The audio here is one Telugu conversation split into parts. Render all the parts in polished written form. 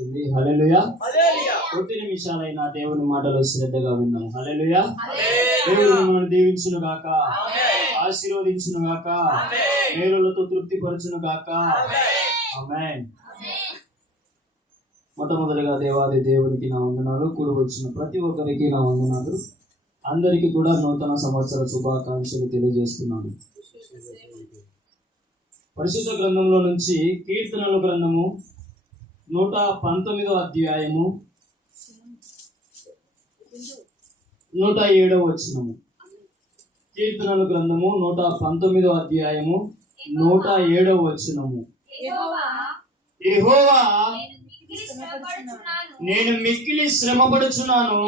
జరుగుతుంది. హల్లెలూయా. కొద్ది నిమిషాలైనా దేవుని మాటలు శ్రద్ధగా విన్నాం. హల్లెలూయా. దేవుడు మిమ్మల్ని దీవించును గాక, ఆశీర్వదించును గాక, మేలులతో తృప్తిపరచును గాక. ఆమేన్. మొట్టమొదటిగా దేవాది దేవునికి నా వందనాలు. కూడి వచ్చిన ప్రతి ఒక్కరికి నా వందనాలు. అందరికీ కూడా నూతన సంవత్సర శుభాకాంక్షలు తెలియజేస్తున్నాను. పరిశుద్ధ గ్రంథంలో నుంచి కీర్తనల గ్రంథము 119వ అధ్యాయము 107వ వచనము. కీర్తనల గ్రంథము 119వ అధ్యాయము 107వ వచనము. యెహోవా, నేను మిక్కిలి శ్రమపడుచున్నాను,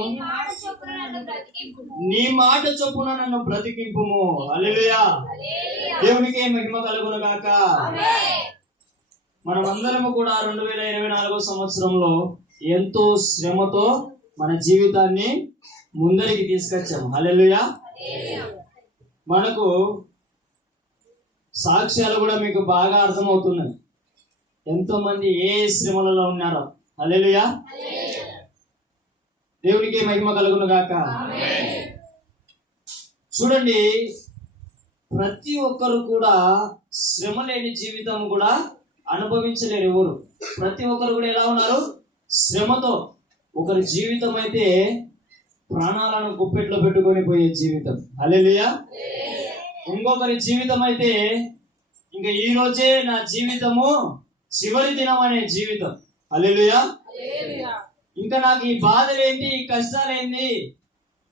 నీ మాట చొప్పున నన్ను బ్రతికింపుము. హల్లెలూయా. దేవునికి మహిమ కలుగును గాక. మనమందరము కూడా 2024 సంవత్సరంలో ఎంతో శ్రమతో మన జీవితాన్ని ముందరికి తీసుకొచ్చాము. హల్లెలూయా. మనకు సాక్ష్యాలు కూడా మీకు బాగా అర్థమవుతున్నాయి. ఎంతో మంది ఏ శ్రమలలో ఉన్నారో. హల్లెలూయా. దేవునికి మహిమ కలుగును గాక. చూడండి, ప్రతి ఒక్కరు కూడా శ్రమ లేని జీవితం కూడా అనుభవించలేరు ఎవరు. ప్రతి ఒక్కరు కూడా ఎలా ఉన్నారు? శ్రమతో. ఒకరి జీవితం అయితే ప్రాణాలను గుప్పెట్లో పెట్టుకొని పోయే జీవితం. హల్లెలూయా. ఇంకొకరి జీవితం అయితే ఇంకా ఈ రోజే నా జీవితము చివరి దినం అనే జీవితం. హల్లెలూయా. ఇంకా నాకు ఈ బాధలేంటి, ఈ కష్టాలేంటి,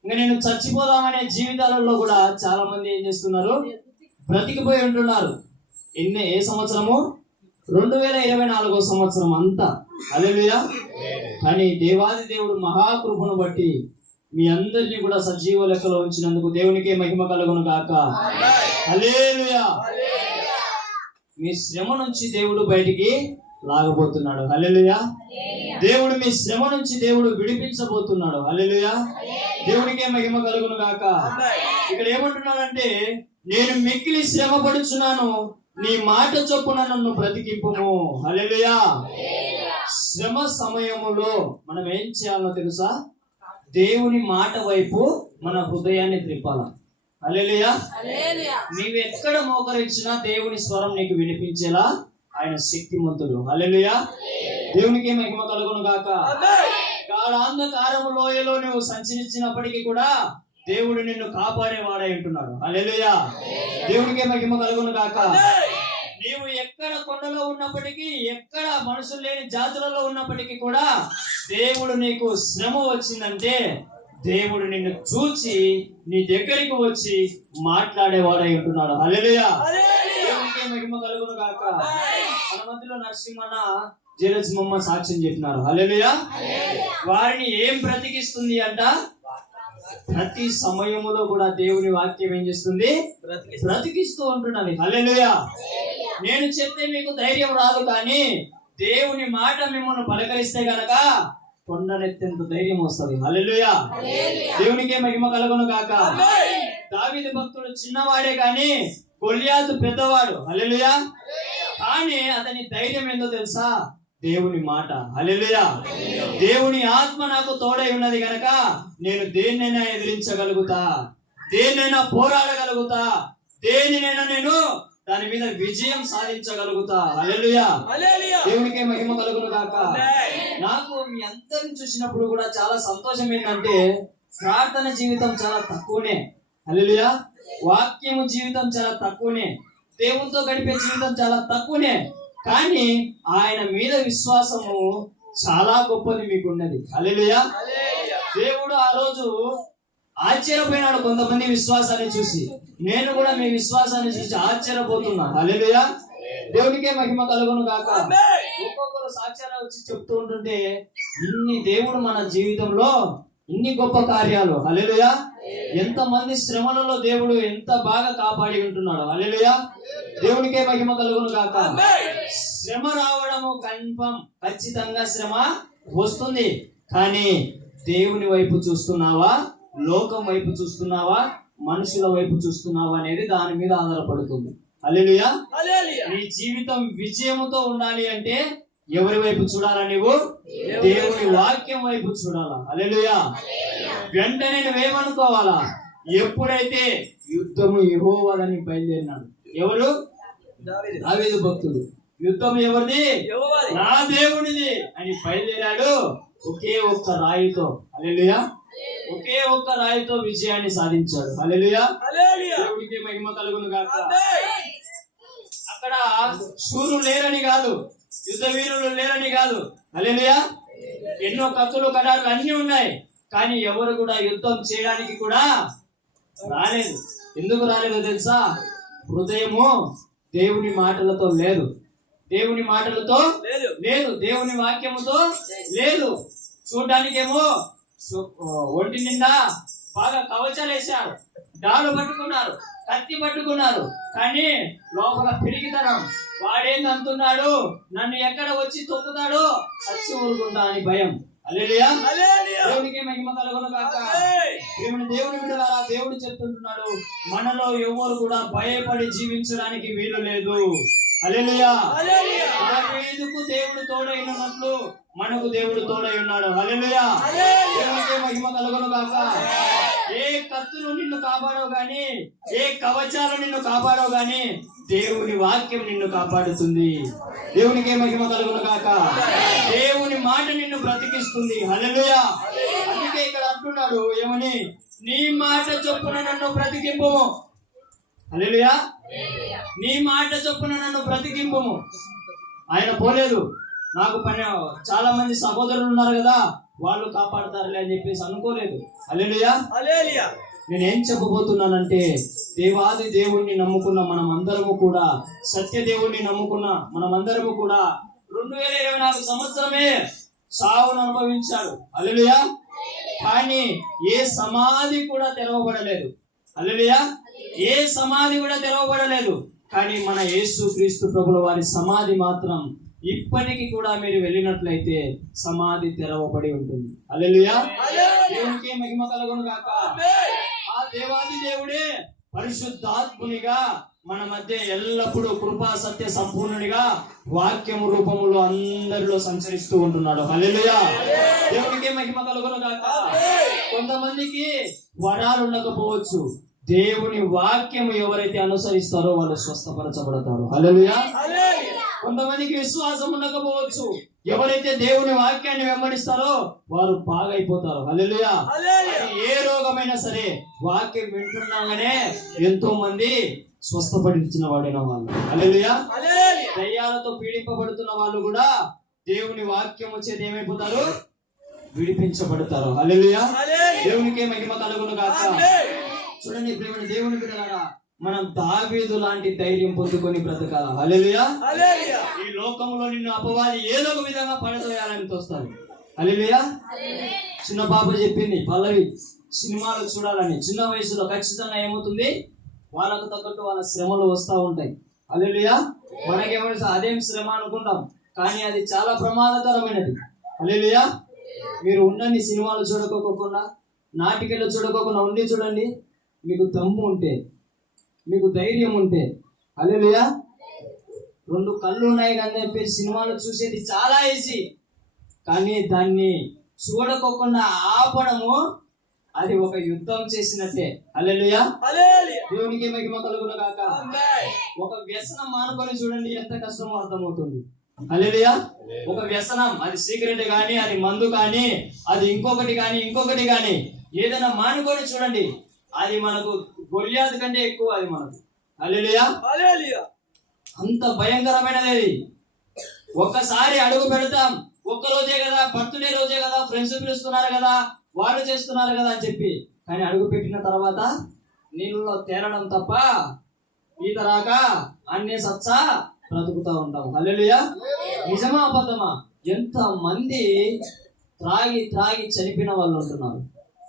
ఇంకా నేను చచ్చిపోదామనే జీవితాలలో కూడా చాలా మంది ఏం చేస్తున్నారు? బ్రతికిపోయి ఉంటున్నారు. ఏ సంవత్సరము? 2024 సంవత్సరం అంతా. హల్లెలూయా. కానీ దేవాది దేవుడు మహాకృపను బట్టి మీ అందరినీ కూడా సజీవ లెక్కలో ఉంచినందుకు దేవునికి మహిమ కలుగును గాక. హల్లెలూయా. మీ శ్రమ నుంచి దేవుడు బయటికి లాగబోతున్నాడు. హల్లెలూయా. దేవుడు మీ శ్రమ నుంచి దేవుడు విడిపించబోతున్నాడు. హల్లెలూయా. దేవునికే మహిమ కలుగును గాక. ఇక్కడ ఏమంటున్నాడంటే, నేను మిక్కిలి శ్రమ పడుచున్నాను, నీ మాట చొప్పున నన్ను బ్రతికింపుము. హల్లెలూయా. శ్రమ సమయములో మనం ఏం చేయాలో తెలుసా? దేవుని మాట వైపు మన హృదయాన్ని త్రిప్పాల. హల్లెలూయా. నీవెక్కడ మోకరించినా దేవుని స్వరం నీకు వినిపించేలా ఆయన శక్తిమంతుడు. హల్లెలూయా. దేవునికి మహిమ కలుగును గాక. గాఢాంధకారము లోయలో నువ్వు సంచరించినప్పటికీ కూడా దేవుడు నిన్ను కాపాడేవాడై ఉంటున్నాడు. హల్లెలూయా. దేవునికి మహిమ కలుగును గాక. నీవు ఎక్కడ కొండలో ఉన్నప్పటికీ, ఎక్కడ మనుషులు లేని జాతులలో ఉన్నప్పటికీ కూడా దేవుడు నీకు శ్రమ వచ్చిందంటే దేవుడు నిన్ను చూచి నీ దగ్గరికి వచ్చి మాట్లాడేవాడై ఉంటున్నాడు. హల్లెలూయా. దేవునికి మహిమ కలుగును గాక. మన మధ్యలో నరసింహన్న, జయలక్ష్మమ్మ సాక్ష్యం చెప్పినారు. హల్లెలూయా. వారిని ఏం బ్రతికిస్తుంది అంట? ప్రతి సమయములో కూడా దేవుని వాక్యం ఏం చేస్తుంది? బ్రతికిస్తూ ఉంటున్నది. హల్లెలూయా. నేను చెప్తే మీకు ధైర్యం రాదు, కానీ దేవుని మాట మిమ్మల్ని పలకరిస్తే గనక కొండనెత్తేంత ధైర్యం వస్తుంది. హల్లెలూయా. దేవునికే మహిమ కలుగును గాక. దావీదు భక్తుడు చిన్నవాడే కానీ గొల్యాతు పెద్దవాడు. హల్లెలూయా. కానీ అతని ధైర్యం ఏందో తెలుసా? దేవుని మాట. హల్లెలూయా. దేవుని ఆత్మ నాకు తోడై ఉన్నది గనక నేను దేన్నైనా ఎదిరించగలుగుతా, దేన్నైనా పోరాడగలుగుతా, దేనినైనా నేను దాని మీద విజయం సాధించగలుగుతా. హల్లెలూయా. దేవునికే మహిమ కలుగును గాక. నాకు మీ అందరిని చూసినప్పుడు కూడా చాలా సంతోషం ఏంటంటే, ప్రార్థన జీవితం చాలా తక్కువనే. హల్లెలూయా. వాక్యము జీవితం చాలా తక్కువనే. దేవునితో గడిపే జీవితం చాలా తక్కువనే. కానీ ఆయన మీద విశ్వాసము చాలా గొప్పది మీకున్నది. హల్లెలూయా. దేవుడు ఆ రోజు ఆశ్చర్యపోయినాడు కొంతమంది విశ్వాసాన్ని చూసి. నేను కూడా మీ విశ్వాసాన్ని చూసి ఆశ్చర్యపోతున్నా. హల్లెలూయా. దేవునికే మహిమ కలుగును గాక. ఒక్కొక్కరు సాక్ష్యాలు వచ్చి చెప్తూ ఉంటుంటే, ఇన్ని దేవుడు మన జీవితంలో ఇన్ని గొప్ప కార్యాలు. హల్లెలూయా. ఎంతమంది శ్రమలలో దేవుడు ఎంత బాగా కాపాడి ఉంటున్నాడు. హల్లెలూయా. దేవునికే మహిమ కలుగును గాక. శ్రమ రావడము కన్ఫర్మ్, ఖచ్చితంగా శ్రమ వస్తుంది. కానీ దేవుని వైపు చూస్తున్నావా, లోకం వైపు చూస్తున్నావా, మనుషుల వైపు చూస్తున్నావా అనేది దాని మీద ఆధారపడుతుంది. హల్లెలూయా. నీ జీవితం విజయముతో ఉండాలి అంటే ఎవరి వైపు చూడాలా? నీవు దేవుని వాక్యం వైపు చూడాలా. హల్లెలూయా. వెంటనే నువ్వేమనుకోవాలా? ఎప్పుడైతే యుద్ధము యెహోవాదని బయలుదేరినాడు. ఎవరు? దావీదు భక్తుడు. యుద్ధం ఎవరిది? నా దేవునిది అని బయలుదేరాడు. ఒకే ఒక్క రాయితో, హల్లెలూయా, ఒకే ఒక్క రాయితో విజయాన్ని సాధించాడు. హల్లెలూయా. దేవుడికి మహిమ కలుగును గాక. అక్కడ శూరులు లేరని కాదు, యుద్ధ వీరులు లేరని కాదు. హల్లెలూయా. ఎన్నో కత్తులు కడారులు అన్ని ఉన్నాయి, కానీ ఎవరు కూడా యుద్ధం చేయడానికి కూడా రాలేదు. ఎందుకు రాలేదో తెలుసా? హృదయము దేవుని మాటలతో లేదు, దేవుని మాటలతో లేదు, దేవుని వాక్యముతో లేదు. చూడ్డానికేమో ఒంటి నిండా బాగా కవచాలు వేశారు, డాలు పట్టుకున్నారు, కత్తి పట్టుకున్నారు, కానీ లోపల పిరిగితనం. వాడేంది అంటున్నాడు? నన్ను ఎక్కడ వచ్చి తొక్కుతాడో చచ్చి ఊరుకుంటా అని భయం. హల్లెలూయా. దేవునికి మహిమ కలుగును గాక. దేవుని బిడ్డలారా, దేవుడు చెప్తుంటున్నాడు, మనలో ఎవరు కూడా భయపడి జీవించడానికి వీలు లేదు. హల్లెలూయా. దావీదుకు దేవుడు తోడైనట్లు మనకు దేవుడు తోడై ఉన్నాడు. హల్లెలూయా. దేవునికి మహిమ కలుగును గాక. ఏ కత్తులు నిన్ను కాపాడవు గాని, ఏ కవచాలు నిన్ను కాపాడవు గాని, దేవుని వాక్యం నిన్ను కాపాడుతుంది. దేవునికి మహిమ కలుగును గాక. దేవుని మాట నిన్ను బ్రతికిస్తుంది. హల్లెలూయా. అందుకే ఇక్కడ అంటున్నాడు ఏమని? నీ మాట చొప్పున నన్ను బ్రతికింపు. హల్లెలూయా. నీ మాట చొప్పున నన్ను బ్రతికింపు. ఆయన పోలేదు. నాకు పని చాలా మంది సహోదరులు ఉన్నారు కదా, వాళ్ళు కాపాడతారులే అని చెప్పేసి అనుకోలేదు. హల్లెలూయా. నేనేం చెప్పబోతున్నానంటే, దేవాది దేవుణ్ణి నమ్ముకున్న మనం అందరము కూడా, సత్య దేవుణ్ణి నమ్ముకున్న మనం అందరము కూడా 2024 సంవత్సరమే సావును అనుభవించాడు. హల్లెలూయా. కానీ ఏ సమాధి కూడా తెరవబడలేదు. హల్లెలూయా. ఏ సమాధి కూడా తెరవబడలేదు. కానీ మన యేసు క్రీస్తు ప్రభుల వారి సమాధి మాత్రం ఇప్పటికి కూడా మీరు వెళ్ళినట్లయితే సమాధి తెరవబడి ఉంటుంది. హల్లెలూయా. దేవునికి మహిమ కలుగును గాక. ఆ దేవాది దేవుడే పరిశుద్ధాత్మునిగా మన మధ్య ఎల్లప్పుడూ కృపా సత్య సంపూర్ణునిగా వాక్యము రూపములో అందరిలో సంచరిస్తూ ఉంటున్నాడు. హల్లెలూయా. దేవునికి మహిమ కలుగును గాక. కొంతమందికి వరాలు ఉండకపోవచ్చు, దేవుని వాక్యము ఎవరైతే అనుసరిస్తారో వాళ్ళు స్వస్థపరచబడతారు. హల్లెలూయా. కొంతమందికి విశ్వాసం ఉండకపోవచ్చు, ఎవరైతే దేవుని వాక్యాన్ని వెంబడిస్తారో వారు బాగైపోతారు. హల్లెలూయా. ఏ రోగమైనా సరే వాక్యం వింటున్నాగానే ఎంతో మంది స్వస్థపడిన వాడిన వాళ్ళు. హల్లెలూయా. దయ్యాలతో పీడింపబడుతున్న వాళ్ళు కూడా దేవుని వాక్యం వచ్చేది ఏమైపోతారు? విడిపించబడతారు. హల్లెలూయా. దేవునికి మహిమ కలుగును గాక. చూడండి ప్రేమ దేవుని బిడ్డలారా, మనం దావీదు లాంటి ధైర్యం పొందుకొని బ్రతకాల. హల్లెలూయా. ఈ లోకంలో నిన్ను అపవాది ఏదో ఒక విధంగా పడదోయాలని తోస్తాడు. హల్లెలూయా. చిన్న పాప చెప్పింది పల్లవి, సినిమాలు చూడాలని. చిన్న వయసులో ఖచ్చితంగా ఏమవుతుంది? వాళ్ళకు తగ్గట్టు వాళ్ళ శ్రమలు వస్తూ ఉంటాయి. హల్లెలూయా. మనకేమో అదేం శ్రమ అనుకుంటాం, కానీ అది చాలా ప్రమాదకరమైనది. హల్లెలూయా. మీరు ఉండండి, సినిమాలు చూడకోకుండా, నాటికలు చూడకోకుండా ఉండి చూడండి. మీకు దమ్ము ఉంటే, మీకు ధైర్యం ఉంటే, హల్లెలూయా, 2 కళ్ళు ఉన్నాయి కానీ చెప్పేసి సినిమాలు చూసేది చాలా ఈజీ, కానీ దాన్ని చూడకోకుండా ఆపడము అది ఒక యుద్ధం చేసినట్టే. హల్లెలూయా. దేవునికి మహిమ కలుగును గాక. ఒక వ్యసనం మానుకొని చూడండి, ఎంత కష్టమో అర్థమవుతుంది. హల్లెలూయా. ఒక వ్యసనం, అది సిగరెట్ కానీ, అది మందు కానీ, అది ఇంకొకటి కానీ ఏదైనా మానుకొని చూడండి, అది మనకు గొల్యాతు కంటే ఎక్కువ అది మనకు. హల్లెలూయా. అంత భయంకరమైనది. ఒక్కసారి అడుగు పెడతాం, ఒక్క రోజే కదా, బర్త్డే రోజే కదా, ఫ్రెండ్స్ పిలుస్తున్నారు కదా, వాళ్ళు చేస్తున్నారు కదా అని చెప్పి, కానీ అడుగు పెట్టిన తర్వాత నీళ్ళలో తేలడం తప్ప ఈత రాక అన్ని సచ్చా బ్రతుకుతూ ఉంటాం. హల్లెలూయా. నిజమా అబద్ధమా? ఎంత మంది త్రాగి చనిపోయిన వాళ్ళు ఉంటున్నారు.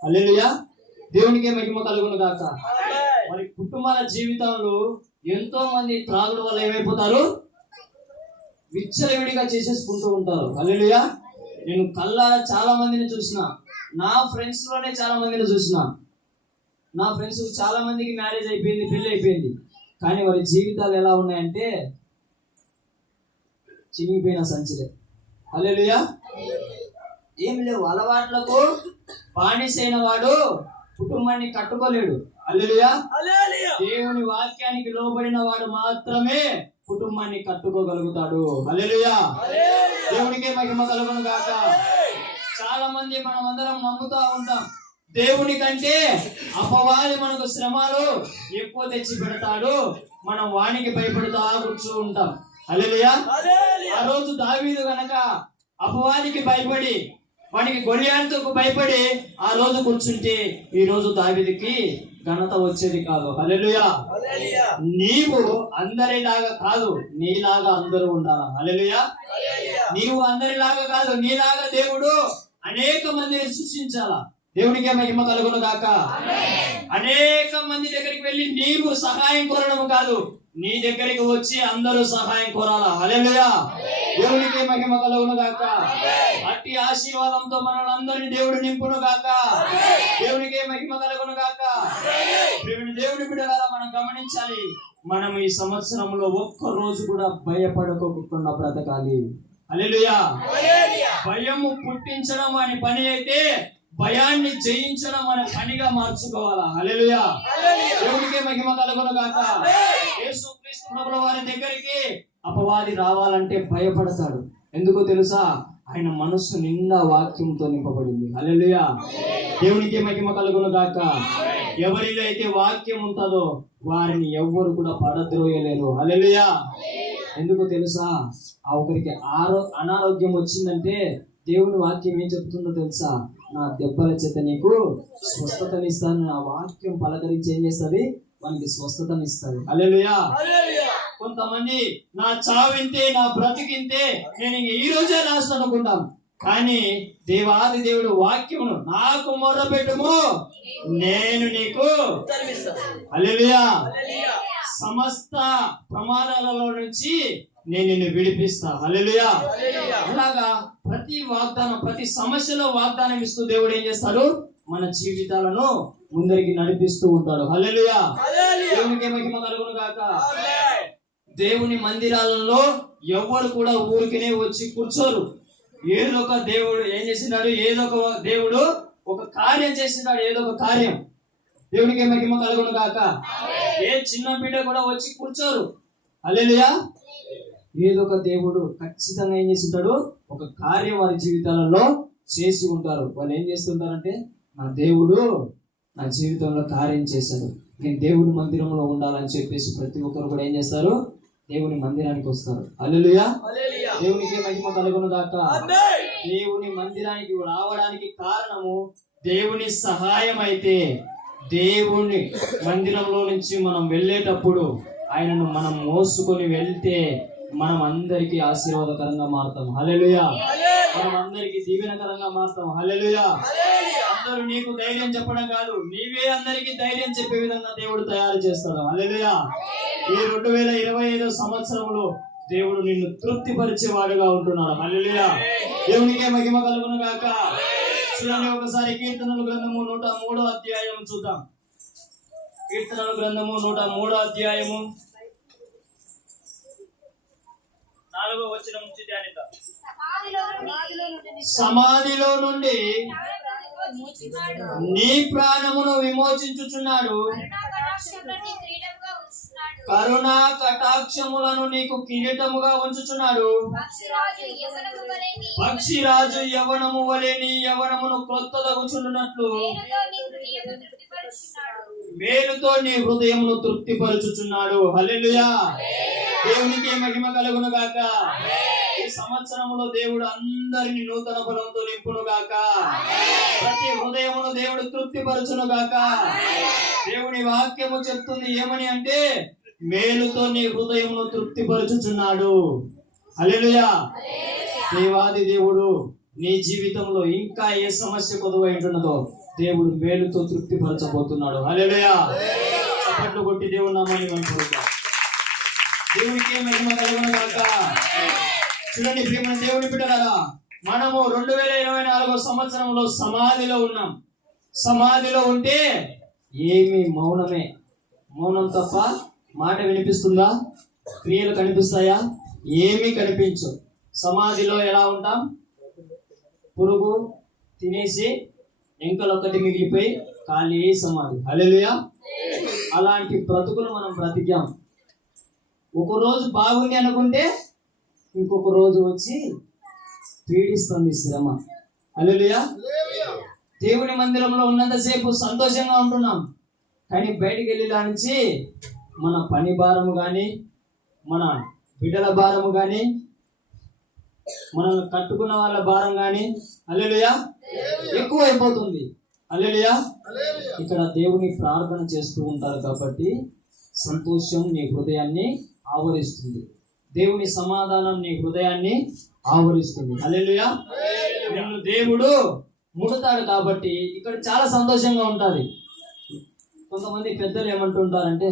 హల్లెలూయా. దేవునికి మహిమ కలుగును గాక. మరి కుటుంబాల జీవితంలో ఎంతో మంది త్రాగుడు వల్ల ఏమైపోతారు? విచ్చలవిడిగా చేసేసుకుంటూ ఉంటారు. హల్లెలూయా. నేను కళ్ళారా చాలా మందిని చూసిన, నా ఫ్రెండ్స్ లోనే చాలా మందిని చూసిన. నా ఫ్రెండ్స్ చాలా మందికి మ్యారేజ్ అయిపోయింది, పెళ్లి అయిపోయింది, కానీ వారి జీవితాలు ఎలా ఉన్నాయంటే చినిగిపోయిన సంచిలే. హల్లెలూయా. ఏం లేవు, అలవాట్లకు బానిసైన వాడు కుటుంబాన్ని కట్టుకోలేడు. హల్లెలూయా. దేవుని వాక్యానికి లోబడిన వాడు మాత్రమే కుటుంబాన్ని కట్టుకోగలుగుతాడు. హల్లెలూయా. దేవునికి మహిమ కలుగును గాక. చాలా మంది మనం అందరం నమ్ముతా ఉంటాం, దేవుని కంటే అపవాది మనకు శ్రమలు ఎక్కువ తెచ్చి పెడతాడు, మనం వానికి భయపడుతూ కూర్చో ఉంటాం. హల్లెలూయా. ఆ రోజు దావీదు గనక అపవాదికి భయపడి, వానికి గొలియాతుకు భయపడి ఆ రోజు కూర్చుంటే ఈ రోజు దావీదుకి ఘనత వచ్చేది కాదు. హల్లెలూయా. నీవు అందరిలాగా కాదు, నీలాగా అందరూ ఉండాలి. హల్లెలూయా. నీవు అందరిలాగా కాదు, నీలాగా దేవుడు అనేక మందిని సృష్టించాలా. దేవునికి మహిమ కలుగును గాక. అనేక మంది దగ్గరికి వెళ్ళి నీవు సహాయం కోరడం కాదు, నీ దగ్గరికి వచ్చి అందరూ సహాయం కోరాలా. హల్లెలూయా. దేవునికి మహిమ కలుగును గాక. అట్టి ఆశీర్వాదంతో మనల్ని అందరినీ దేవుడు నింపును గాక. దేవునికి మహిమ కలుగును గాక. దేవుని బిడ్డలారా, మనం గమనించాలి, మనం ఈ సంవత్సరంలో ఒక్క రోజు కూడా భయపడకోకుండా బ్రతకాలి. హల్లెలూయా. భయము పుట్టించడం అనే పని అయితే భయాన్ని జయించడం అనే పనిగా మార్చుకోవాలా. హల్లెలూయా. దేవునికి మహిమ కలుగును గాక. యేసుక్రీస్తు ప్రభుల వారి దగ్గరికి అపవాది రావాలంటే భయపడతాడు. ఎందుకో తెలుసా? ఆయన మనస్సు నిండా వాక్యంతో నింపబడింది. హల్లెలూయా. దేవునికి మహిమ కలుగును గాక. ఎవరిలో అయితే వాక్యం ఉంటుందో వారిని ఎవ్వరు కూడా పడద్రోయలేరు. హల్లెలూయా. ఎందుకో తెలుసా? ఆ ఒకరికి అనారోగ్యం వచ్చిందంటే దేవుని వాక్యం ఏం చెప్తుందో తెలుసా? నా దెబ్బల చేత నీకు స్వస్థతనిస్తాను. నా వాక్యం పలకరించి ఏం చేస్తుంది? మనకి స్వస్థతనిస్తుంది. హల్లెలూయా. కొంతమంది నా చావింతే, నా బ్రతికింతే, నేను ఈ రోజే లాస్ట్ అనుకుంటాం. కానీ దేవాది దేవుడు వాక్యమును నాకు మొర్రపెట్టుము, నేను నీకు. హల్లెలూయా. సమస్త ప్రమాదాలలో నుంచి నేను నిన్ను విడిపిస్తా. హల్లెలూయా. అలాగా ప్రతి వాగ్దానం, ప్రతి సమస్యలో వాగ్దానం ఇస్తూ దేవుడు ఏం చేస్తాడు? మన జీవితాలను ముందరికి నడిపిస్తూ ఉంటాడు. హల్లెలూయా. దేవునికి మహిమ కలుగును గాక. దేవుని మందిరాలలో ఎవరు కూడా ఊరికనే వచ్చి కూర్చోరు. ఏదో ఒక దేవుడు ఏం చేసినాడు? ఏదో ఒక దేవుడు ఒక కార్యం చేసినాడు, ఏదో ఒక కార్యం. దేవునికి మహిమ కలుగును గాక. ఏ చిన్న బిడ్డ కూడా వచ్చి కూర్చోరు. హల్లెలూయా. ఏదో ఒక దేవుడు ఖచ్చితంగా ఏం చేస్తుంటాడు? ఒక కార్యం వారి జీవితాలలో చేసి ఉంటారు. వాళ్ళు ఏం చేస్తుంటారంటే, నా దేవుడు నా జీవితంలో కార్యం చేశాడు, నేను దేవుని మందిరంలో ఉండాలని చెప్పేసి ప్రతి ఒక్కరు కూడా ఏం చేస్తారు? దేవుని మందిరానికి వస్తారు. హల్లెలూయా. దేవునికి మహిమ కలుగును గాక. దేవుని మందిరానికి రావడానికి కారణము దేవుని సహాయం అయితే, దేవుని మందిరంలో నుంచి మనం వెళ్ళేటప్పుడు ఆయనను మనం మోసుకొని వెళ్తే మనం అందరికీ ఆశీర్వాదకరంగా మారుతాం. హల్లెలూయా. మనం అందరికీ దీవెనకరంగా మారుతాం. హల్లెలూయా. అందరూ నీకు ధైర్యం చెప్పడం కాదు, నీవే అందరికీ ధైర్యం చెప్పే విధంగా దేవుడు తయారు చేస్తాడు. హల్లెలూయా. ఈ 2025 సంవత్సరంలో దేవుడు నిన్ను తృప్తిపరిచేవాడుగా ఉంటున్నాడు. హల్లెలూయా. దేవునికే మహిమ కలుగును గాక. చూడండి ఒకసారి కీర్తనల గ్రంథము 103వ అధ్యాయం చూద్దాం. కీర్తనల గ్రంథము 103వ అధ్యాయము 4వ వచనం నుంచి ధ్యానిద్దాం. సమాధిలో నుండి నీ ప్రాణమును విమోచించుచున్నాడు, కరుణా కటాక్షములను నీకు కిరీటముగా ఉంచుచున్నాడు. పక్షిరాజు యవనము వలె నీ యవనమును క్రొత్తదగుచున్నట్లు మేలుతో నీ హృదయమును తృప్తిపరచుచున్నాడు. హల్లెలూయా. దేవునికి మహిమ కలుగును గాక. ఈ సంవత్సరములో దేవుడు అందరిని నూతన బలంతో నింపును గాక. ప్రతి హృదయమును దేవుడు తృప్తిపరచును గాక. దేవుని వాక్యము చెప్తుంది ఏమని అంటే, మేలుతో నీ హృదయమును తృప్తిపరచుచున్నాడు. హల్లెలూయా. దేవాది దేవుడు నీ జీవితంలో ఇంకా ఏ సమస్య కొదువై ఉంటున్నదో దేవుడు మేలుతో తృప్తిపరచబోతున్నాడు. హల్లెలూయా. చప్పట్లు కొట్టి దేవుని నామాన్ని మహిమపరుద్దాం. దేవునికి మహిమ కలుగును గాక. చూడండి ప్రియమైన దేవుని బిడ్డలారా, మనము 2024 సంవత్సరంలో సమాధిలో ఉన్నాం. సమాధిలో ఉంటే ఏమి మౌనమే. మౌనం తప్ప మాట వినిపిస్తుందా? క్రియలు కనిపిస్తాయా? ఏమీ కనిపించు. సమాధిలో ఎలా ఉంటాం? పురుగు తినేసి ఎంకలొక్కటి మిగిలిపోయి ఖాళీ సమాధి. హల్లెలూయా. అలాంటి బ్రతుకులు మనం బ్రతికాం. ఒక రోజు బాగుంది అనుకుంటే ఇంకొక రోజు వచ్చి పీడిస్తుంది శ్రమ. హల్లెలూయా. దేవుని మందిరంలో ఉన్నంతసేపు సంతోషంగా ఉంటున్నాం, కానీ బయటికి వెళ్ళి నుంచి మన పని భారము కానీ, మన బిడ్డల భారము కానీ, మనల్ని కట్టుకున్న వాళ్ళ భారం కానీ హల్లెలూయా ఎక్కువ అయిపోతుంది. హల్లెలూయా. ఇక్కడ దేవుని ప్రార్థన చేస్తూ ఉంటారు కాబట్టి సంతోషం నీ హృదయాన్ని ఆవరిస్తుంది, దేవుని సమాధానం నీ హృదయాన్ని ఆవరిస్తుంది. హల్లెలూయా. నిన్ను దేవుడు ముడతాడు కాబట్టి ఇక్కడ చాలా సంతోషంగా ఉంటుంది. కొంతమంది పెద్దలు ఏమంటుంటారంటే,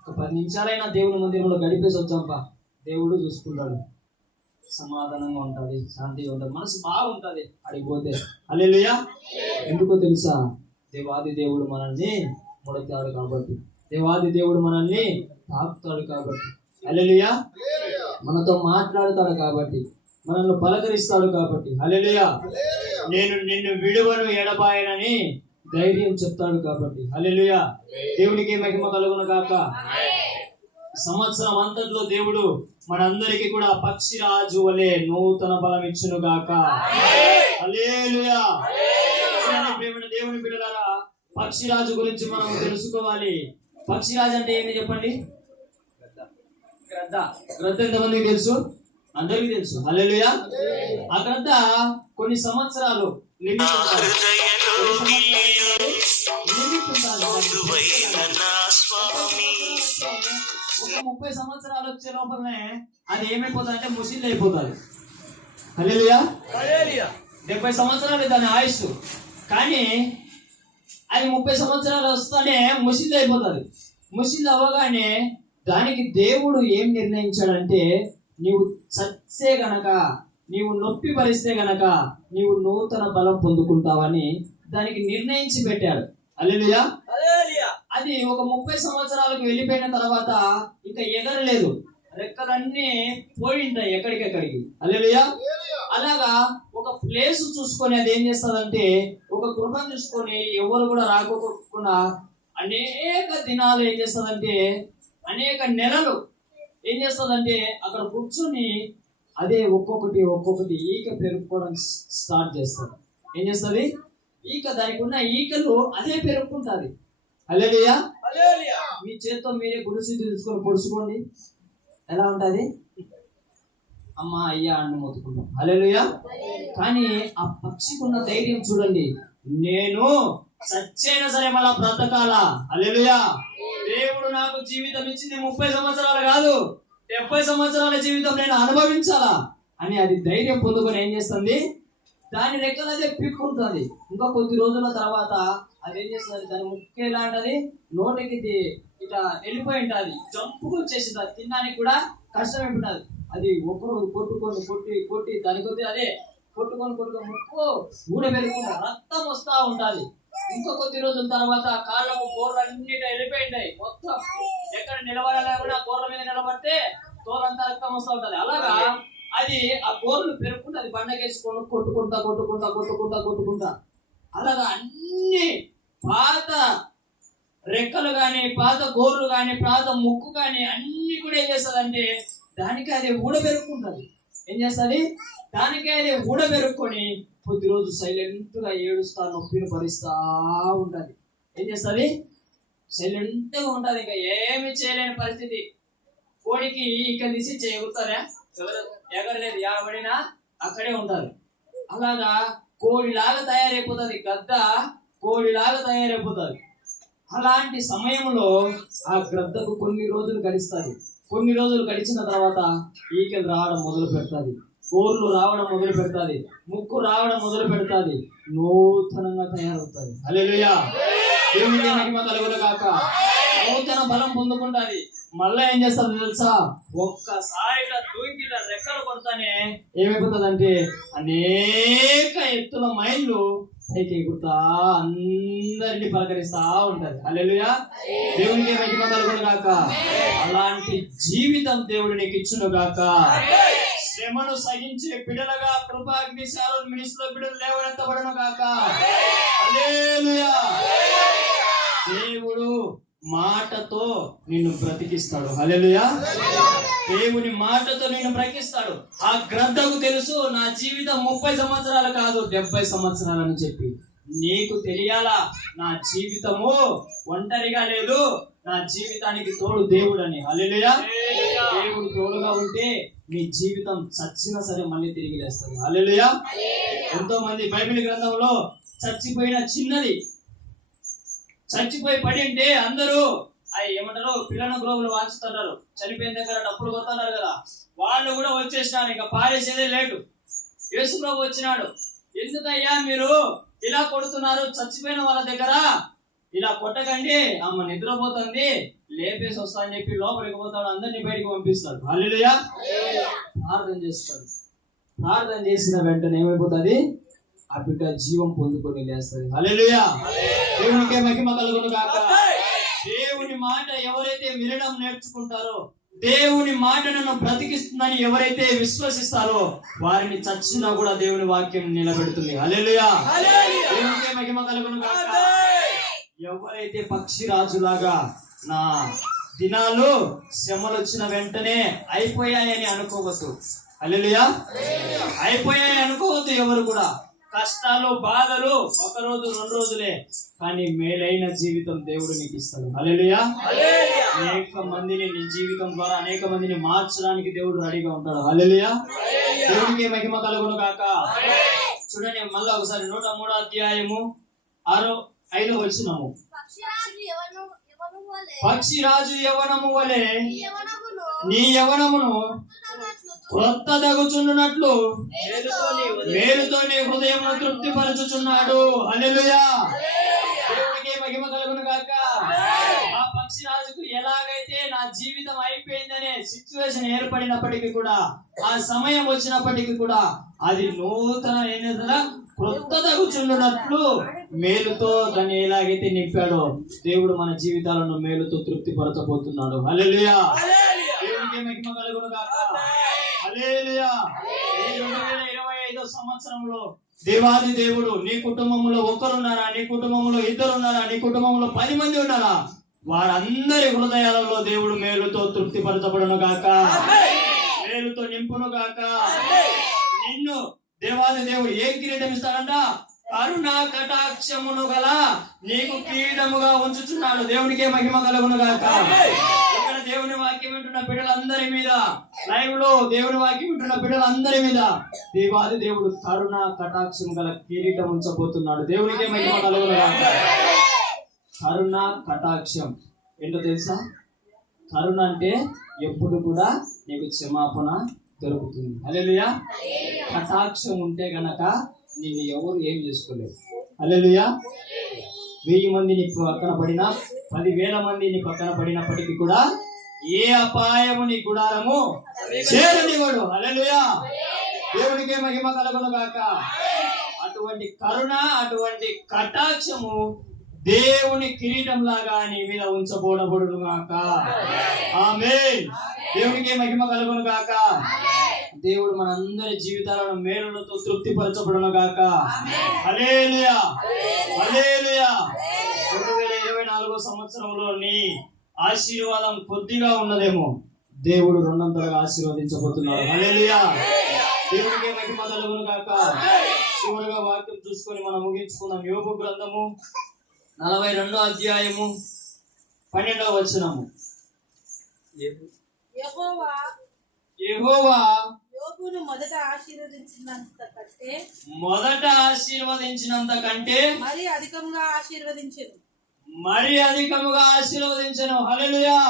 ఒక 10 నిమిషాలైనా దేవుని మందిరంలో గడిపేసి వచ్చాంపా, దేవుడు చూసుకుంటాడు, సమాధానంగా ఉంటుంది, శాంతిగా ఉంటుంది, మనసు బాగుంటుంది అడిగిపోతే. హల్లెలూయా. ఎందుకో తెలుసా? దేవాది దేవుడు మనల్ని ముడతాడు కాబట్టి, దేవాది దేవుడు మనల్ని తాకుతాడు కాబట్టి, హల్లెలూయా, మనతో మాట్లాడతాడు కాబట్టి, మనల్ని పలకరిస్తాడు కాబట్టి, హల్లెలూయా, నేను నిన్ను విడువను ఎడబాయనని ధైర్యం చెప్తాడు కాబట్టి, హల్లెలూయా. దేవునికి మహిమ కలుగును గాక. సంవత్సరం అంతట్లో దేవుడు మనందరికీ కూడా పక్షిరాజు వలె నూతన బలం ఇచ్చును గాక. హల్లెలూయా. ప్రేమైన దేవుని బిడ్డలారా, పక్షిరాజు గురించి మనం తెలుసుకోవాలి. పక్షిరాజు అంటే ఏంటి చెప్పండి? గ్రద్ద. గ్రద్ద ఎంతమందికి తెలుసు? అందరికీ తెలుసు. హల్లెలూయా. ఆ గ్రద్ద కొన్ని సంవత్సరాలు లిమిట్ ఉంటారు. ఒక 30 సంవత్సరాలు వచ్చే లోపలనే అది ఏమైపోతుంది అంటే ముసిల్ అయిపోతుంది. హల్లెలూయా. 70 సంవత్సరాలు దాని ఆయుష్, కానీ అది 30 సంవత్సరాలు వస్తానే ముసిల్ అయిపోతుంది. ముసిల్ అవ్వగానే దానికి దేవుడు ఏం నిర్ణయించాడంటే, నీవు చచ్చే గనక, నీవు నొప్పి భరిస్తే గనక నీవు నూతన బలం పొందుకుంటావని దానికి నిర్ణయించి పెట్టాడు. హల్లెలూయా. అది ఒక 30 సంవత్సరాలకు వెళ్ళిపోయిన తర్వాత ఇంకా ఎగరలేదు, రెక్కలన్నీ పోయింటాయి ఎక్కడికెక్కడికి. హల్లెలూయా. అలాగా ఒక ప్లేస్ చూసుకొని అది ఏం చేస్తుందంటే, ఒక గృహం చూసుకొని ఎవరు కూడా రాకోకుండా అనేక దినాలు ఏం చేస్తుందంటే, అనేక నెలలు ఏం చేస్తుందంటే అక్కడ కూర్చొని అదే ఒక్కొక్కటి ఈక పెరుక్కోవడం స్టార్ట్ చేస్తారు. ఏం చేస్తుంది? ఈక, దానికి ఉన్న ఈకలు అదే పెరుక్కుంటుంది. హల్లెలూయా. మీ చేత్తో మీరే గుడిసి తీసుకొని పొడుచుకోండి, ఎలా ఉంటుంది? అమ్మ అయ్యా అని మొత్తుకుంటాం. హల్లెలూయా. కానీ ఆ పక్షికున్న ధైర్యం చూడండి, నేను చచ్చైనా సరే మళ్ళా బ్రతకాలా. హల్లెలూయా. దేవుడు నాకు జీవితం ఇచ్చింది 30 సంవత్సరాలు కాదు, 70 సంవత్సరాల జీవితం నేను అనుభవించాలా అని అది ధైర్యం పొందుకొని ఏం చేస్తుంది? దాని రెక్కలు అదే పీక్కుంటుంది. ఇంకా కొద్ది రోజుల తర్వాత అది ఏం చేస్తుంది? దాని ముక్క ఎలాంటిది, నోటికి ఇట్లా వెళ్ళిపోయి ఉంటుంది, జంపుకు వచ్చేసింది. అది తినడానికి కూడా కష్టం ఉంటుంది. అది ఒకరోజు కొట్టి దాని కొద్ది అదే కొట్టుకొని ముక్కు ఊడ పెరుగుతుంది, రక్తం వస్తూ ఉంటుంది. ఇంకో కొద్ది రోజుల తర్వాత కాళ్ళకు కూరలు అన్నిటి వెళ్ళిపోయింటాయి, మొత్తం ఎక్కడ నిలబడాలి కూడా కూరల మీద నిలబడితే తోలంతా రక్తం వస్తూ ఉంటుంది. అలాగా అది ఆ కూరలు పెరుగుకుంటే అది బండకేసుకొని కొట్టుకుంటా అలాగా అన్ని పాత రెక్కలు కానీ, పాత గోర్లు కానీ, పాత ముక్కు కానీ అన్ని కూడా ఏం చేస్తుంది? దానికి అది ఊడబెరుక్కుంటుంది. ఏం చేస్తుంది? దానికి అది ఊడబెరుక్కొని కొద్ది రోజు సైలెంట్ గా ఏడుస్తా, నొప్పిని భరిస్తా ఉంటది. ఏం చేస్తుంది? సైలెంట్ గా ఉంటది, ఇంకా ఏమి చేయలేని పరిస్థితి. కోడికి ఇక తీసి చేయగలుగుతారా? ఎగరలేదు, ఎగబడినా అక్కడే ఉంటారు. అలాగా కోడిలాగా తయారైపోతుంది, గద్ద కోడిలాగా తయారైపోతుంది. అలాంటి సమయంలో ఆ గ్రద్దకు కొన్ని రోజులు గడిస్తుంది. కొన్ని రోజులు గడిచిన తర్వాత ఈకలు రావడం మొదలు పెడుతుంది, గోర్లు రావడం మొదలు పెడుతుంది, ముక్కు రావడం మొదలు పెడుతుంది, నూతనంగా తయారవుతుంది. హల్లెలూయా. దేవునికి మహిమ కలుగును గాక. నూతన బలం పొందుకుంటుంది. మళ్ళా ఏం చేస్తారు తెలుసా? ఒక్కసారిగా దూకి రెక్కలు కొడతానే ఏమైపోతుందంటే అనేక ఎత్తుల మైళ్ళు పైకి ఎగురుతా అందరినీ పలకరిస్తా ఉంటది. హల్లెలూయా. దేవునికి మహిమ కలుగును గాక. అలాంటి జీవితం దేవుడు నీకు ఇచ్చును గాక. శ్రమను సహించే బిడలగా కృపాగ్ని శారోన్ మినిస్ట్రీలో బిడలు లేవనెత్తబడును గాక. హల్లెలూయా. దేవుడు మాటతో నిన్ను బ్రతికిస్తాడు. హల్లెలూయా. దేవుని మాటతో నిన్ను బ్రతికిస్తాడు. ఆ గ్రంథకు తెలుసు నా జీవితం 30 సంవత్సరాలు కాదు 70 సంవత్సరాలని చెప్పి. నీకు తెలియాలా నా జీవితము ఒంటరిగా లేదు, నా జీవితానికి తోడు దేవుడని. హల్లెలూయా. దేవుడు తోడుగా ఉంటే నీ జీవితం చచ్చినా సరే మళ్ళీ తిరిగి లేస్తుంది. హల్లెలూయా. ఎంతో మంది బైబిల్ గ్రంథంలో చచ్చిపోయిన చిన్నది చచ్చిపోయి పడి ఉంటే అందరూ ఏమంటారు పిల్లల గ్రోగులు వాంచుతుంటారు, చనిపోయిన దగ్గర డప్పులు కొడుతున్నారు కదా, వాళ్ళు కూడా వచ్చేసినారు. ఇంకా పారేసేదే లేటు. యేసు ప్రభు వచ్చినాడు. ఎందుకయ్యా మీరు ఇలా కొడుతున్నారు, చచ్చిపోయిన వాళ్ళ దగ్గర ఇలా కొట్టకండి, ఆమె నిద్రపోతుంది, లేపేసి వస్తా అని చెప్పి లోపలికి పోతాడు, అందరినీ బయటికి పంపిస్తాడు. హల్లెలూయా. ప్రార్థన చేస్తాడు. ప్రార్థన చేసిన వెంటనే ఏమైపోతుంది, ఆ బిడ్డ జీవం పొందుకొని లేస్తుంది. హల్లెలూయా. దేవునికే మహిమ కలుగును గాక. దేవుని మాట ఎవరైతే వినడం నేర్చుకుంటారో, దేవుని మాట నన్ను బ్రతికిస్తుందని ఎవరైతే విశ్వసిస్తారో వారిని చచ్చినా కూడా దేవుని వాక్యం నిలబెడుతుంది. హల్లెలూయా. దేవునికే మహిమ కలుగును గాక. ఎవరైతే పక్షిరాజులాగా నా దినాలు శ్రమలు వచ్చిన వెంటనే అయిపోయాయని అనుకోవద్దు. హల్లెలూయా. అయిపోయాయి అనుకోవద్దు ఎవరు కూడా. కష్టాలు బాధలు 1 రోజు 2 రోజులే, కానీ మేలైన జీవితం దేవుడు నీకు ఇస్తాడు. హల్లెలూయా. అనేక మందిని నీ జీవితం ద్వారా అనేక మందిని మార్చడానికి దేవుడు రెడీగా ఉంటాడు. హల్లెలూయా. దేవునికి మహిమ కలుగును గాక. చూడండి మళ్ళీ ఒకసారి 103వ అధ్యాయము 6-5 వచనము. పక్షిరాజు యవ్వనము వలె నీ యవ్వనమును క్రొత్తదగుచున్నట్లు మేలుతో నీ హృదయం తృప్తిపరచుచున్నాడు. హల్లెలూయా. దేవునికి మహిమ కలుగును గాక. ఆ పక్షిరాజుకు ఎలాగైతే నా జీవితం అయిపోయిందనే సిచ్యువేషన్ ఏర్పడినప్పటికీ కూడా, ఆ సమయం వచ్చినప్పటికీ కూడా అది నూతన క్రొత్తదగుచున్నట్లు మేలుతో దాన్ని ఎలాగైతే నింపాడో దేవుడు మన జీవితాలను మేలుతో తృప్తిపరచబోతున్నాడు. హల్లెలూయా. దేవునికి మహిమ కలుగును గాక. హల్లెలూయా. 2025 సంవత్సరంలో దేవాది దేవుడు నీ కుటుంబంలో ఒకరున్నారా, నీ కుటుంబంలో 2 ఉన్నారా, నీ కుటుంబంలో 10 మంది ఉన్నారా, వారందరి హృదయాలలో దేవుడు మేలుతో తృప్తిపరచబడును గాక, మేలుతో నింపును గాక. నిన్ను దేవాది దేవుడు ఏ కిరీటం ఇస్తాడంట? కరుణా కటాక్షమును గల నీకు కిరీటముగా ఉంచుచున్నాడు. దేవునికే మహిమ కలుగును గాక. ఇక్కడ దేవుని వాక్యం వింటున్న బిడ్డలందరి మీద, లైవ్ లో దేవుని వాక్యం వింటున్న బిడ్డలందరి మీద దేవాది దేవుడు కరుణా కటాక్షము గల కిరీటం ఉంచబోతున్నాడు. దేవునికే మహిమ కలుగును గాక. కరుణా కటాక్షం ఏంటో తెలుసా? కరుణ అంటే ఎప్పుడు కూడా నీకు క్షమాపణ దొరుకుతుంది. హల్లెలూయా. కటాక్షం ఉంటే గనక నిన్ను ఎవరు ఏం చేసుకోలేరు. హల్లెలూయా. 1000 మంది నీ పక్కన పడినా, 10,000 మంది నీ పక్కన పడినప్పటికీ కూడా ఏ అపాయము నీ గుడారము చేరనివ్వడు. హల్లెలూయా. దేవునికే మహిమ కలుగును గాక. అటువంటి కరుణ, అటువంటి కటాక్షము దేవుని కిరీటం లాగా నీ మీద ఉంచబోడబడును గాక. ఆమేన్. దేవునికే మహిమ కలుగును గాక. దేవుడు మనందరి జీవితాలను మేలులతో తృప్తిపరచబడును గాక. హల్లెలూయా. హల్లెలూయా. 2024 సంవత్సరంలో నీ ఆశీర్వాదం కొద్దిగా ఉన్నదేమో, దేవుడు 200గా ఆశీర్వదించబోతున్నాడు. హల్లెలూయా. దేవునికే మహిమ కలుగును గాక. చివరిగా వాక్యం చూసుకొని మనం ముగించుకుందాం. యోబు గ్రంథము 42వ అధ్యాయము 12వ వచనము. యెహోవా యోబును మొదట ఆశీర్వదించినంత కంటే మరి అధికముగా ఆశీర్వదించెను. హల్లెలూయా.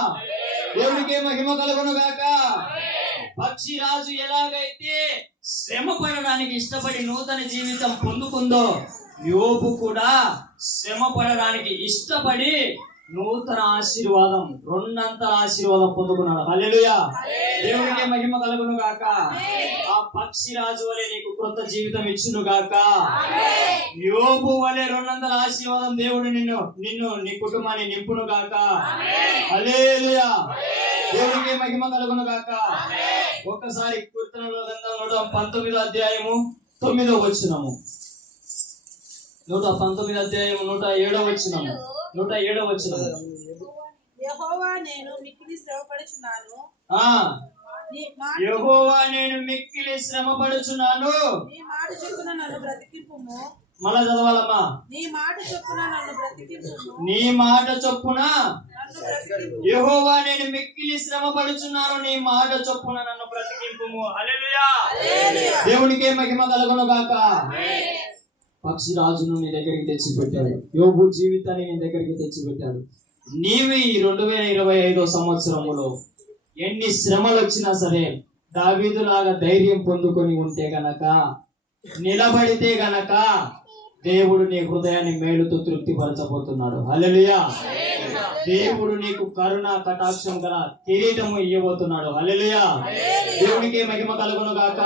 దేవునికే మహిమ కలుగును గాక. పక్షిరాజు ఎలాగైతే శ్రమ పడడానికి ఇష్టపడి నూతన జీవితం పొందుకుందో, యోబు కూడా శ్రమ పడడానికి ఇష్టపడి నూతన ఆశీర్వాదం, 200 ఆశీర్వాదం పొందుకున్నాడు. హల్లెలూయా. దేవునికే మహిమ కలుగును గాక. ఆ పక్షిరాజు వలె నీకు కొత్త జీవితం ఇచ్చును గాక. యోబు వలె 200 ఆశీర్వాదం దేవుడు నిన్ను నీ కుటుంబాన్ని నింపును గాక. హల్లెలూయా. దేవునికే మహిమ కలుగును గాక. ఒక్కసారి కీర్తనల గ్రంథం 119 అధ్యాయము 9వ వచనము. 119 అధ్యాయము 107వ వచనము. 107వ వచనము. యెహోవా నేను మిక్కిలి శ్రమపడుచున్నాను. యెహోవా నేను మిక్కిలి శ్రమపడుచున్నాను. నీ మాట చొప్పున నన్ను బ్రతికింపుము. మళ్ళా చదవాలమ్మా. నీ మాట చొప్పున నన్ను బ్రతికింపుము. నీ మాట చొప్పున నన్ను బ్రతికింపుము. యెహోవా నేను మిక్కిలి శ్రమపడుచున్నాను, నీ మాట చొప్పున నన్ను బ్రతికింపుము. హల్లెలూయా. దేవునికే మహిమ కలుగును గాక. పక్షిరాజును నీ దగ్గరికి తెచ్చిపెట్టాడు. యోబు జీవితాన్ని నీ దగ్గరికి తెచ్చిపెట్టాడు. నీవు ఈ 2025 సంవత్సరములో ఎన్ని శ్రమలు వచ్చినా సరే దావీదులాగా ధైర్యం పొందుకొని ఉంటే గనక, నిలబడితే గనక దేవుడు నీ హృదయాన్ని మేలుతో తృప్తిపరచబోతున్నాడు. హల్లెలూయా. దేవుడు నీకు కరుణ కటాక్షం గల కిరీటము ఇవ్వబోతున్నాడు. హల్లెలూయా. దేవునికి మహిమ కలుగును గాక.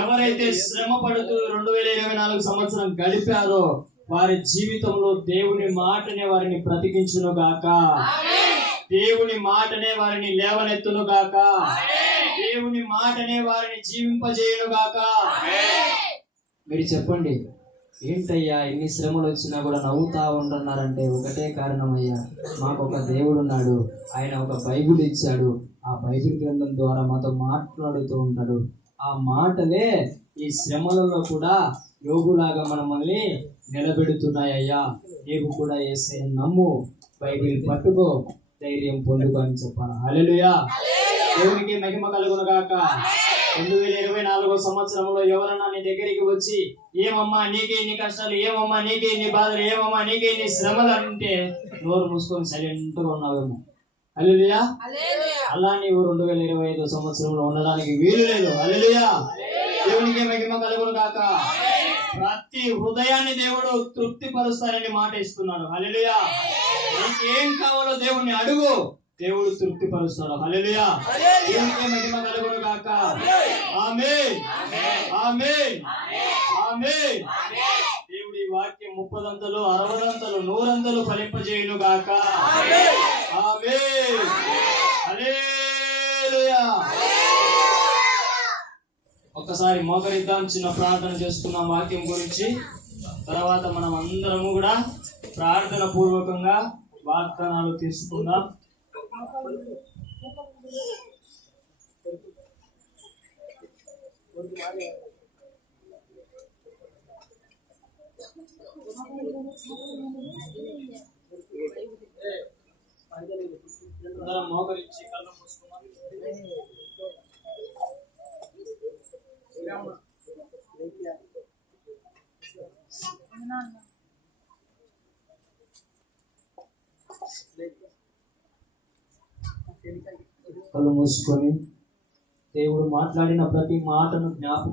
ఎవరైతే శ్రమ పడుతూ 2024 సంవత్సరం గడిపారో వారి జీవితంలో దేవుని మాటనే వారిని బ్రతికించును గాక. దేవుని మాటనే వారిని లేవనెత్తును గాక. దేవుని మాటనే వారిని జీవింపజేయును గాక. మీరు చెప్పండి, ఏంటయ్యా ఎన్ని శ్రమలు వచ్చినా కూడా నవ్వుతా ఉంటున్నారంటే ఒకటే కారణం అయ్యా, మాకు ఒక దేవుడు ఉన్నాడు, ఆయన ఒక బైబిల్ ఇచ్చాడు, ఆ బైబిల్ గ్రంథం ద్వారా మాతో మాట్లాడుతూ ఉంటాడు. ఆ మాటలే ఈ శ్రమలలో కూడా యోగులాగా మనల్ని నిలబెడుతున్నాయ్యా. నీవు కూడా యేసయ్యను నమ్ము, బైబిల్ పట్టుకో, ధైర్యం పొందుకో అని చెప్పాను. హల్లెలూయా. దేవునికి మహిమ కలుగును గాక. 2024 సంవత్సరంలో ఎవరన్నా నీ దగ్గరికి వచ్చి ఏమమ్మా నీకే ఇన్ని కష్టాలు, ఏమమ్మా నీకే ఇన్ని బాధలు, ఏమమ్మా నీకే ఇన్ని శ్రమలు అంటే నోరు మూసుకొని సైలెంట్ గా ఉన్నావేమో. హల్లెలూయా. అలా నీవు 2025 సంవత్సరంలో ఉండడానికి వీలు లేదు. హల్లెలూయా. దేవునికి మహిమ కలుగును గాక. ప్రతి హృదయాన్ని దేవుడు తృప్తి పరుస్తానని మాట ఇస్తున్నాడు. హల్లెలూయా. నీకేం కావాలో దేవుణ్ణి అడుగు, దేవుడు తృప్తి పరుస్తాడు. హల్లెలూయా. దేవునికి మహిమ కలుగును గాక. ఆమేన్. ఆమేన్. ఆమేన్. దేవుడి వాక్యం 30 60 100 ఫలింపజేయును గాక. ఆమేన్. హల్లెలూయా. ఒక్కసారి మోకరిద్దాం, చిన్న ప్రార్థన చేసుకున్నాం వాక్యం గురించి. తర్వాత మనం అందరము కూడా ప్రార్థన పూర్వకంగా వాగ్దానాలు తీసుకుందాం. అందరం మోకరించి కళ్ళు మూసుకుందాం. కళ్ళు మూసుకొని దేవుడు మాట్లాడిన ప్రతి మాటను జ్ఞాపకం